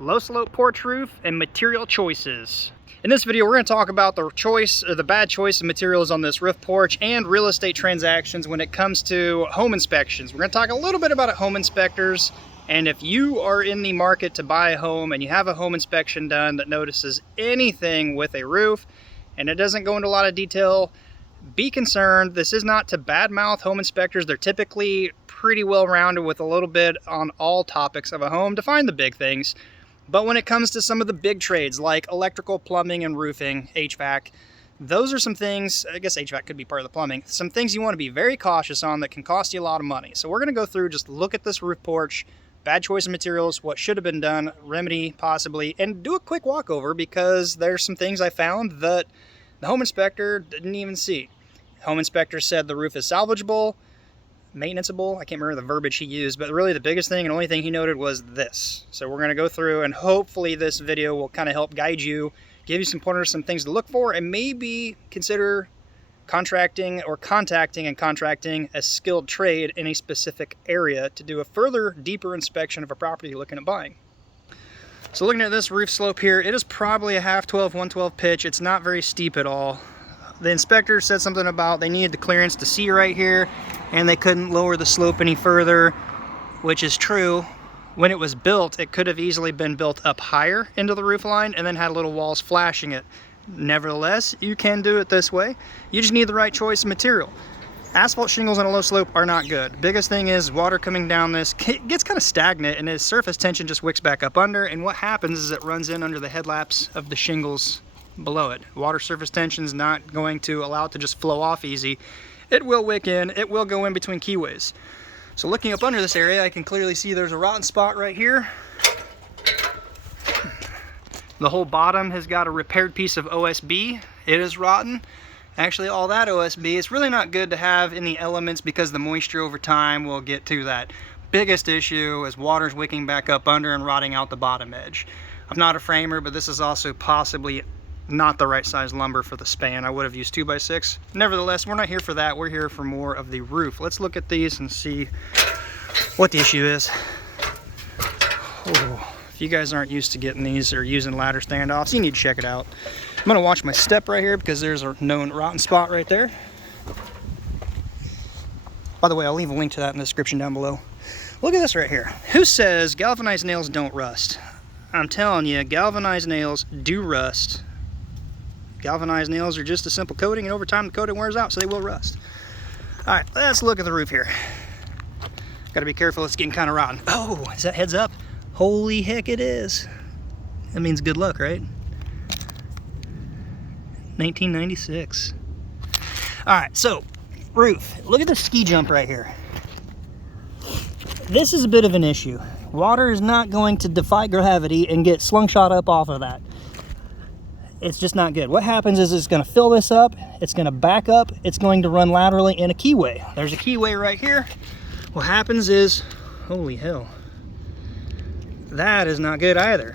low slope porch roof and material choices. In this video, we're going to talk about the choice or the bad choice of materials on this roof porch and real estate transactions when it comes to home inspections. We're going to talk a little bit about home inspectors, and if you are in the market to buy a home and you have a home inspection done that notices anything with a roof and it doesn't go into a lot of detail, be concerned. This is not to badmouth home inspectors. They're typically pretty well rounded with a little bit on all topics of a home to find the big things. But when it comes to some of the big trades like electrical, plumbing, and roofing, HVAC, those are some things, I guess HVAC could be part of the plumbing, some things you want to be very cautious on that can cost you a lot of money. So we're going to go through, just look at this roof porch, bad choice of materials, what should have been done, remedy possibly, and do a quick walkover because there's some things I found that the home inspector didn't even see. Home inspector said the roof is salvageable, maintenanceable, I can't remember the verbiage he used, but really the biggest thing and only thing he noted was this. So we're going to go through, and hopefully this video will kind of help guide you, give you some pointers, some things to look for, and maybe consider contracting or contacting and contracting a skilled trade in a specific area to do a further deeper inspection of a property you're looking at buying. So looking at this roof slope here, it is probably a half 12, 112 pitch. It's not very steep at all. The inspector said something about they needed the clearance to see right here and they couldn't lower the slope any further, which is true. When it was built, it could have easily been built up higher into the roof line and then had little walls flashing it. Nevertheless, you can do it this way. You just need the right choice of material. Asphalt shingles on a low slope are not good. Biggest thing is water coming down this gets kind of stagnant and its surface tension just wicks back up under, and what happens is it runs in under the headlaps of the shingles below it. Water surface tension is not going to allow it to just flow off easy. It will wick in, it will go in between keyways. So looking up under this area, I can clearly see there's a rotten spot right here. The whole bottom has got a repaired piece of OSB. It is rotten. Actually, all that OSB is really not good to have in the elements because the moisture over time will get to that. Biggest issue is water's wicking back up under and rotting out the bottom edge. I'm not a framer, but this is also possibly not the right size lumber for the span. I would have used 2x6. Nevertheless, we're not here for that. We're here for more of the roof. Let's look at these and see what the issue is. Oh, if you guys aren't used to getting these or using ladder standoffs, you need to check it out. I'm gonna watch my step right here because there's a known rotten spot right there. By the way, I'll leave a link to that in the description down below. Look at this right here. Who says galvanized nails don't rust? I'm telling you, galvanized nails do rust. Galvanized nails are just a simple coating, and over time the coating wears out, so they will rust. All right, let's look at the roof here. Got to be careful, it's getting kind of rotten. Oh, is that heads up? Holy heck, it is. That means good luck, right? 1996. All right, so roof. Look at the ski jump right here. This is a bit of an issue. Water is not going to defy gravity and get slingshot up off of that. It's just not good. What happens is it's going to fill this up, it's going to back up, it's going to run laterally in a keyway. There's a keyway right here. What happens is, holy hell, that is not good either.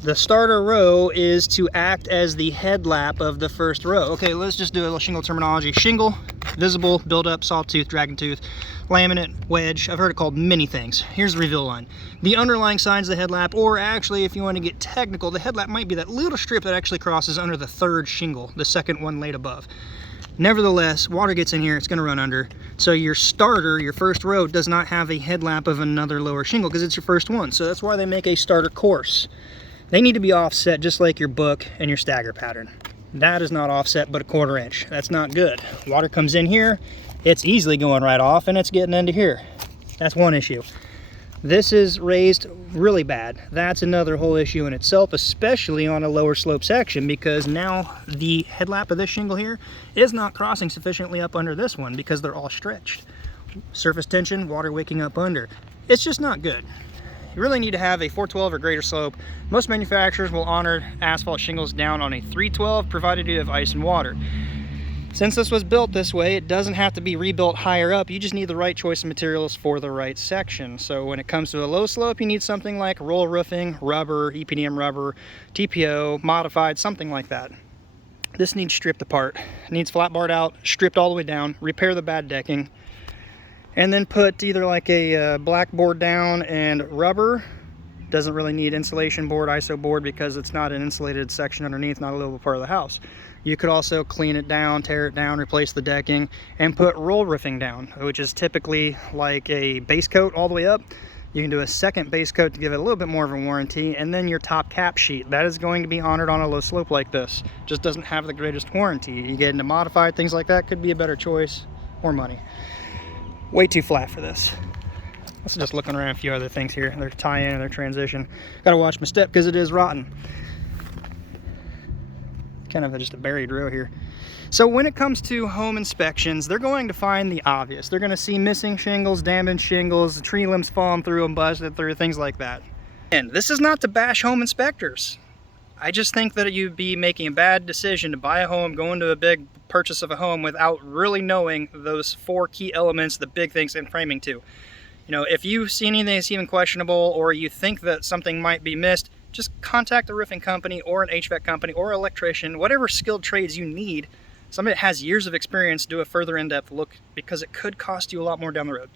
The starter row is to act as the headlap of the first row. Okay, let's just do a little shingle terminology. Shingle, visible, build-up, sawtooth, dragon tooth, laminate, wedge. I've heard it called many things. Here's the reveal line. The underlying sides of the headlap, or actually, if you want to get technical, the headlap might be that little strip that actually crosses under the third shingle, the second one laid above. Nevertheless, water gets in here, it's going to run under. So your starter, your first row, does not have a headlap of another lower shingle because it's your first one. So that's why they make a starter course. They need to be offset just like your book and your stagger pattern. That is not offset but a 1/4 inch. That's not good. Water comes in here, it's easily going right off and it's getting into here. That's one issue. This is raised really bad. That's another whole issue in itself, especially on a lower slope section, because now the headlap of this shingle here is not crossing sufficiently up under this one because they're all stretched. Surface tension, water wicking up under. It's just not good. You really need to have a 412 or greater slope. Most manufacturers will honor asphalt shingles down on a 312 provided you have ice and water. Since this was built this way, it doesn't have to be rebuilt higher up. You just need the right choice of materials for the right section. So when it comes to a low slope, you need something like roll roofing, rubber, EPDM rubber, TPO, modified, something like that. This needs stripped apart. It needs flat barred out, stripped all the way down, repair the bad decking, and then put either like a black board down and rubber Doesn't really need insulation board, ISO board, because it's not an insulated section underneath, not a livable part of the house. You could also clean it down, tear it down, replace the decking, and put roll roofing down, which is typically like a base coat all the way up. You can do a second base coat to give it a little bit more of a warranty, and then your top cap sheet. That is going to be honored on a low slope like this. Just doesn't have the greatest warranty. You get into modified things like that, could be a better choice, or money. Way too flat for this. Let's just looking around a few other things here. Their tie-in and their transition. Gotta watch my step because it is rotten. Kind of just a buried row here. So when it comes to home inspections, they're going to find the obvious. They're going to see missing shingles, damaged shingles, tree limbs falling through and busted through, things like that. And this is not to bash home inspectors. I just think that you'd be making a bad decision to buy a home, go into a big purchase of a home without really knowing those 4 key elements, the big things in framing too. You know, if you see anything that's even questionable, or you think that something might be missed, just contact a roofing company or an HVAC company or an electrician, whatever skilled trades you need. Somebody that has years of experience, do a further in-depth look, because it could cost you a lot more down the road.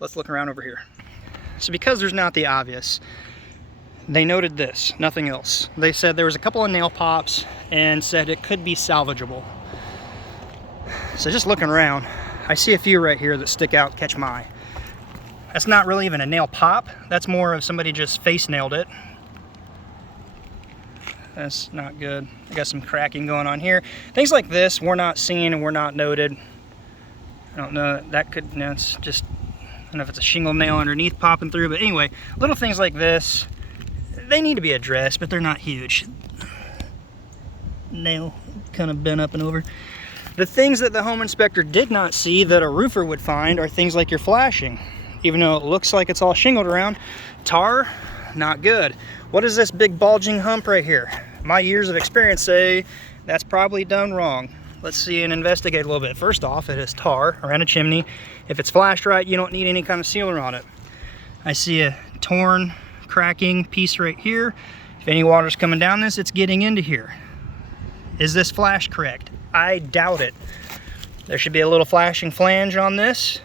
Let's look around over here. So because there's not the obvious, they noted this, nothing else. They said there was a couple of nail pops and said it could be salvageable. So just looking around, I see a few right here that stick out, catch my eye. That's not really even a nail pop. That's more of somebody just face nailed it. That's not good. I got some cracking going on here. Things like this we're not seeing and we're not noted. I don't know, that could, you know, it's just, I don't know if it's a shingle nail underneath popping through, but anyway, little things like this, they need to be addressed, but they're not huge. Nail kind of bent up and over. The things that the home inspector did not see that a roofer would find are things like your flashing. Even though it looks like it's all shingled around, tar, not good. What is this big bulging hump right here? My years of experience say that's probably done wrong. Let's see and investigate a little bit. First off, it is tar around a chimney. If it's flashed right, you don't need any kind of sealer on it. I see a torn, cracking piece right here. If any water's coming down this, it's getting into here. Is this flash correct? I doubt it. There should be a little flashing flange on this.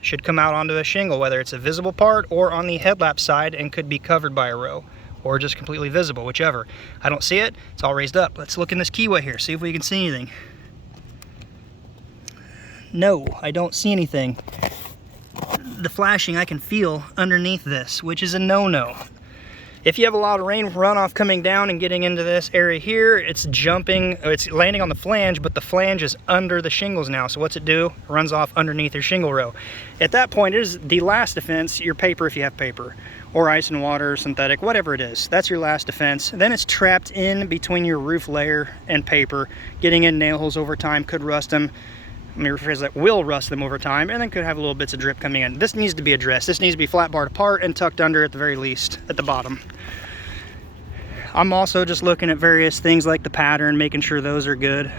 Should come out onto a shingle, whether it's a visible part or on the headlap side, and could be covered by a row, or just completely visible, whichever. I don't see it, it's all raised up. Let's look in this keyway here, see if we can see anything. No, I don't see anything. The flashing I can feel underneath this, which is a no-no. If you have a lot of rain runoff coming down and getting into this area here, it's jumping, it's landing on the flange, but the flange is under the shingles now. So what's it do? It runs off underneath your shingle row. At that point, it is the last defense, your paper if you have paper, or ice and water, synthetic, whatever it is. That's your last defense. Then it's trapped in between your roof layer and paper, getting in nail holes over time, could rust them. Let me rephrase that, will rust them over time, and then could have little bits of drip coming in. This needs to be addressed. This needs to be flat barred apart and tucked under at the very least, at the bottom. I'm also just looking at various things like the pattern, making sure those are good.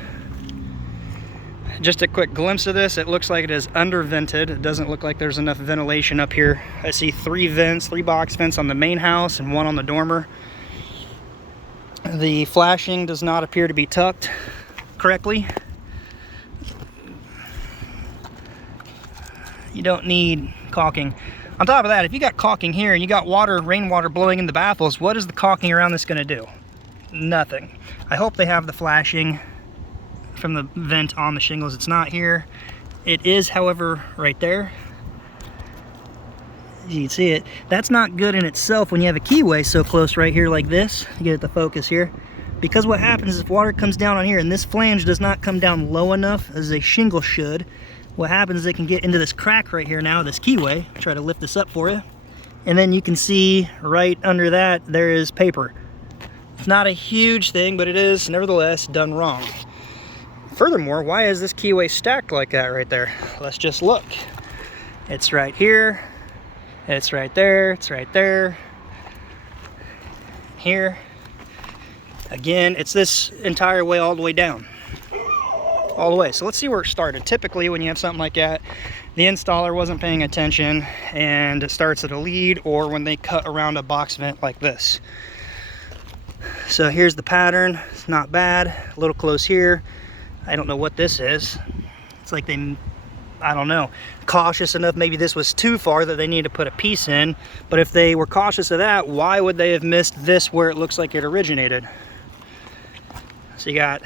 Just a quick glimpse of this, it looks like it is under-vented. It doesn't look like there's enough ventilation up here. I see 3 vents, 3 box vents on the main house and 1 on the dormer. The flashing does not appear to be tucked correctly. You don't need caulking. On top of that, if you got caulking here and you got water, rainwater blowing in the baffles, what is the caulking around this going to do? Nothing. I hope they have the flashing from the vent on the shingles. It's not here. It is, however, right there. You can see it. That's not good in itself when you have a keyway so close right here like this. You get the focus here. Because what happens is if water comes down on here and this flange does not come down low enough as a shingle should, what happens is it can get into this crack right here now, this keyway. Try to lift this up for you. And then you can see right under that, there is paper. It's not a huge thing, but it is nevertheless done wrong. Furthermore, why is this keyway stacked like that right there? Let's just look. It's right here. It's right there. It's right there. Here. Again, it's this entire way all the way down. All the way. So let's see where it started. Typically when you have something like that, the installer wasn't paying attention and it starts at a lead, or when they cut around a box vent like this. So here's the pattern. It's not bad. A little close here. I don't know what this is. It's like they I don't know, cautious enough. Maybe this was too far that they need to put a piece in. But if they were cautious of that, why would they have missed this where it looks like it originated? So you got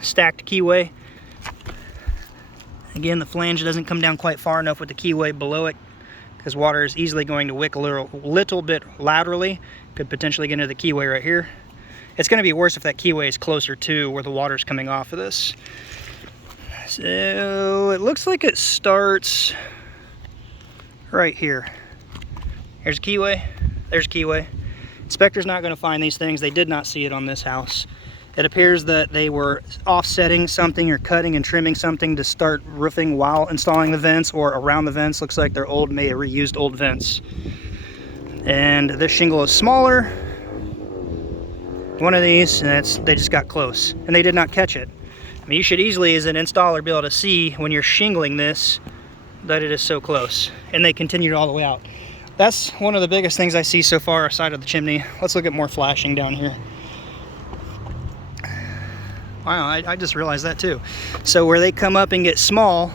stacked keyway. Again, the flange doesn't come down quite far enough with the keyway below it, because water is easily going to wick a little bit laterally. Could potentially get into the keyway right here. It's going to be worse if that keyway is closer to where the water's coming off of this. So it looks like it starts right here. Here's keyway, there's keyway. Inspector's not going to find these things. They did not see it on this house. It appears that they were offsetting something or cutting and trimming something to start roofing while installing the vents or around the vents. Looks like they're old, may have reused old vents. And this shingle is smaller. One of these, and they just got close. And they did not catch it. I mean, you should easily, as an installer, be able to see when you're shingling this that it is so close. And they continued all the way out. That's one of the biggest things I see so far aside of the chimney. Let's look at more flashing down here. Wow, I just realized that too. So where they come up and get small,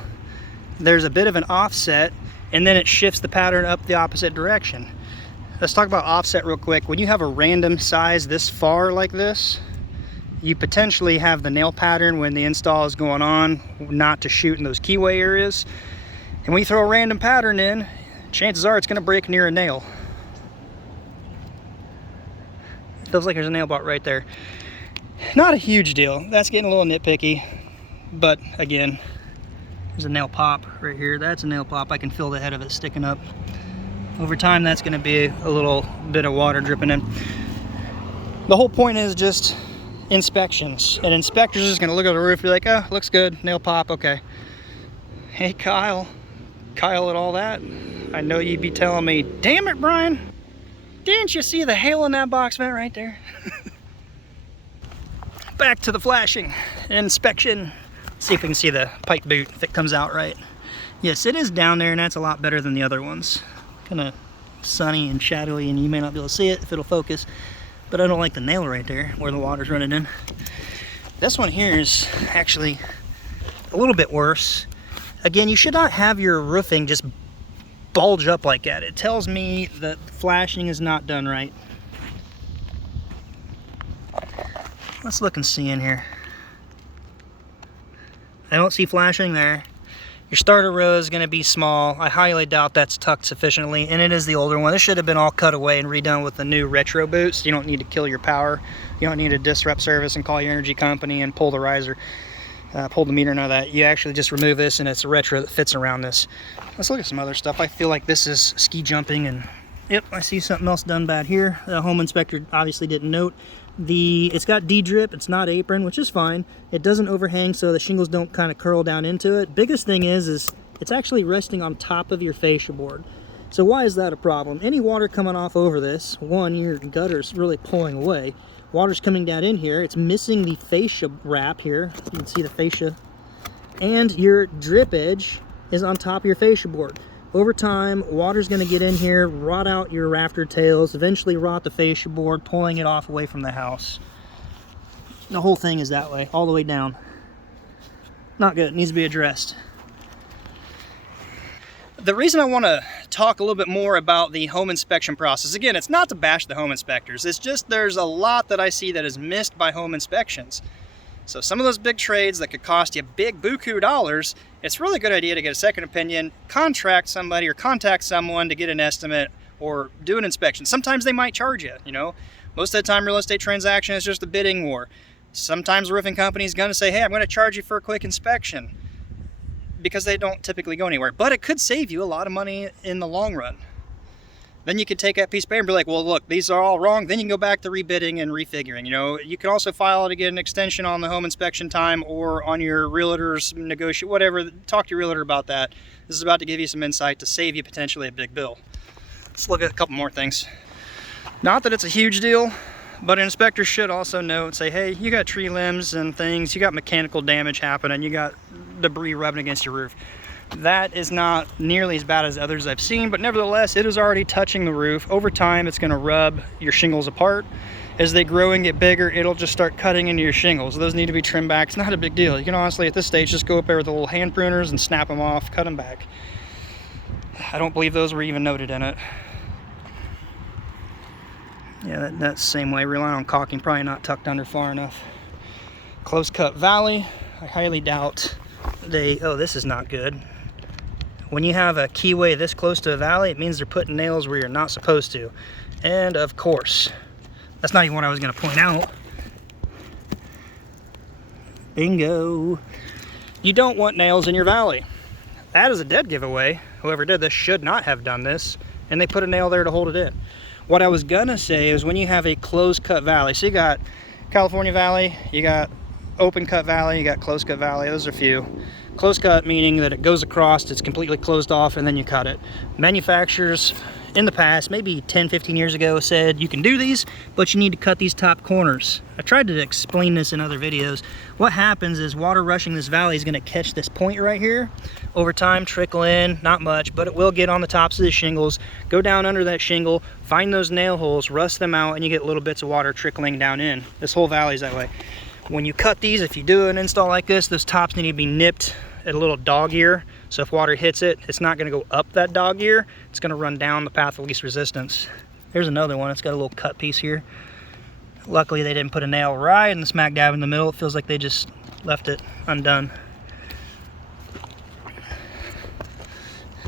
there's a bit of an offset, and then it shifts the pattern up the opposite direction. Let's talk about offset real quick. When you have a random size this far like this, you potentially have the nail pattern when the install is going on not to shoot in those keyway areas. And when you throw a random pattern in, chances are it's going to break near a nail. It feels like there's a nail bot right there. Not a huge deal. That's getting a little nitpicky. But again, there's a nail pop right here. That's a nail pop. I can feel the head of it sticking up. Over time, that's going to be a little bit of water dripping in. The whole point is just inspections, and inspectors are just going to look at the roof and be like, oh, looks good, nail pop, okay. Hey, Kyle at all that, I know you'd be telling me, damn it, Brian, didn't you see the hail in that box vent right there? Back to the flashing inspection. Let's see if we can see the pipe boot, if it comes out right. Yes, it is down there, and that's a lot better than the other ones. Kind of sunny and shadowy, and you may not be able to see it if it'll focus. But I don't like the nail right there where the water's running in. This one here is actually a little bit worse. Again, you should not have your roofing just bulge up like that. It tells me that flashing is not done right. Let's look and see in here. I don't see flashing there. Your starter row is going to be small. I highly doubt that's tucked sufficiently, and it is the older one. This should have been all cut away and redone with the new retro boots. You don't need to kill your power. You don't need to disrupt service and call your energy company and pull the riser, pull the meter, none of that. You actually just remove this, and it's a retro that fits around this. Let's look at some other stuff. I feel like this is ski jumping, and yep, I see something else done bad here. The home inspector obviously didn't note. It's got D-drip, it's not apron, which is fine. It doesn't overhang, so the shingles don't kind of curl down into it. Biggest thing is it's actually resting on top of your fascia board. So why is that a problem? Any water coming off over this, one, your gutter's really pulling away. Water's coming down in here, it's missing the fascia wrap here. You can see the fascia. And your drip edge is on top of your fascia board. Over time, water's going to get in here, rot out your rafter tails, eventually rot the fascia board, pulling it off away from the house. The whole thing is that way, all the way down. Not good, it needs to be addressed. The reason I want to talk a little bit more about the home inspection process, again, it's not to bash the home inspectors, it's just there's a lot that I see that is missed by home inspections. So some of those big trades that could cost you big buku dollars, it's a really good idea to get a second opinion, contract somebody or contact someone to get an estimate or do an inspection. Sometimes they might charge you, you know. Most of the time real estate transaction is just a bidding war. Sometimes the roofing company is going to say, hey, I'm going to charge you for a quick inspection, because they don't typically go anywhere. But it could save you a lot of money in the long run. Then you could take that piece of paper and be like, well, look, these are all wrong. Then you can go back to rebidding and refiguring. You know, you can also file to get an extension on the home inspection time or on your realtor's negotiate, whatever. Talk to your realtor about that. This is about to give you some insight to save you potentially a big bill. Let's look at a couple more things. Not that it's a huge deal, but an inspector should also note, say, hey, you got tree limbs and things, you got mechanical damage happening, you got debris rubbing against your roof. That is not nearly as bad as others I've seen, but nevertheless, it is already touching the roof. Over time, it's gonna rub your shingles apart. As they grow and get bigger, it'll just start cutting into your shingles. Those need to be trimmed back. It's not a big deal. You can honestly, at this stage, just go up there with the little hand pruners and snap them off, cut them back. I don't believe those were even noted in it. Yeah, that's the same way. Relying on caulking, probably not tucked under far enough. Close cut valley. I highly doubt oh, this is not good. When you have a keyway this close to a valley, it means they're putting nails where you're not supposed to. And of course, that's not even what I was going to point out. Bingo. You don't want nails in your valley. That is a dead giveaway. Whoever did this should not have done this, and they put a nail there to hold it in. What I was going to say is when you have a closed cut valley, so you got California valley, you got open cut valley, you got closed cut valley. Those are few. Closed cut meaning that it goes across, it's completely closed off, and then you cut it. Manufacturers in the past, maybe 10-15 years ago, said you can do these, but you need to cut these top corners. I tried to explain this in other videos. What happens is water rushing this valley is going to catch this point right here. Over time, trickle in, not much, but it will get on the tops of the shingles, go down under that shingle, find those nail holes, rust them out, and you get little bits of water trickling down in. This whole valley is that way. When you cut these, if you do an install like this, those tops need to be nipped at a little dog ear. So if water hits it, it's not going to go up that dog ear. It's going to run down the path of least resistance. Here's another one. It's got a little cut piece here. Luckily, they didn't put a nail right in the smack dab in the middle. It feels like they just left it undone.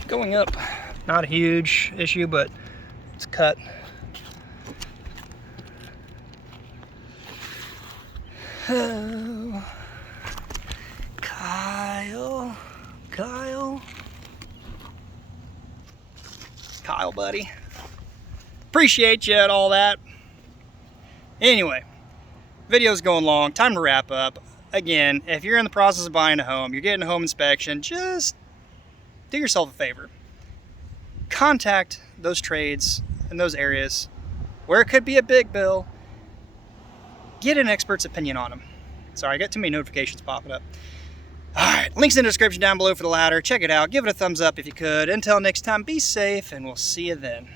Going up, not a huge issue, but it's cut. Oh, Kyle, buddy. Appreciate you and all that. Anyway, video's going long. Time to wrap up. Again, if you're in the process of buying a home, you're getting a home inspection, just do yourself a favor. Contact those trades in those areas where it could be a big bill. Get an expert's opinion on them. Sorry, I got too many notifications popping up. Alright, links in the description down below for the ladder. Check it out. Give it a thumbs up if you could. Until next time, be safe, and we'll see you then.